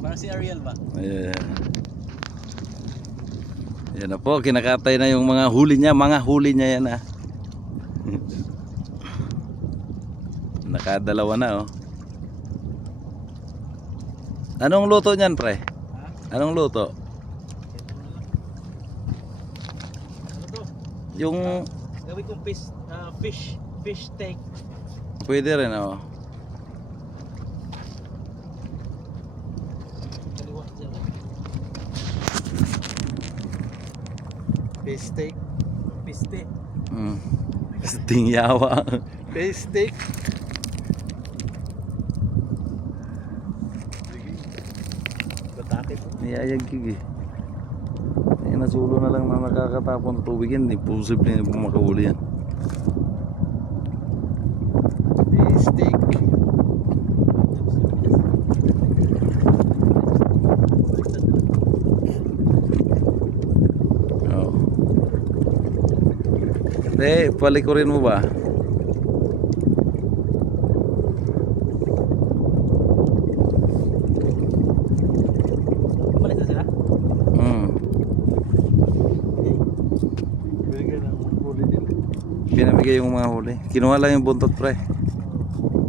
Parang si Ariel ba? Ayan. Yan na po, kinakatay na yung mga huli niya. Mga huli niya yan ah. Nakadalawa na oh. Anong luto niyan pre? Ha? Anong luto? Ano to? Yung Gawin kong fish steak. pwede rin oh. Kaliwa siya. Fish steak. Piste. Kasting yawa. Fish steak. Batake po. Niyayagkig eh. Eh, nasulo na lang na nakakatapon ng tubig yan. Hindi posible na makahuli yan. Fish steak. Oo. Eh, palikurin mo ba? Umalis na sila? Bigyan ng huli din. Pinamigay yung mga huli. Kinuha lang yung buntot pre.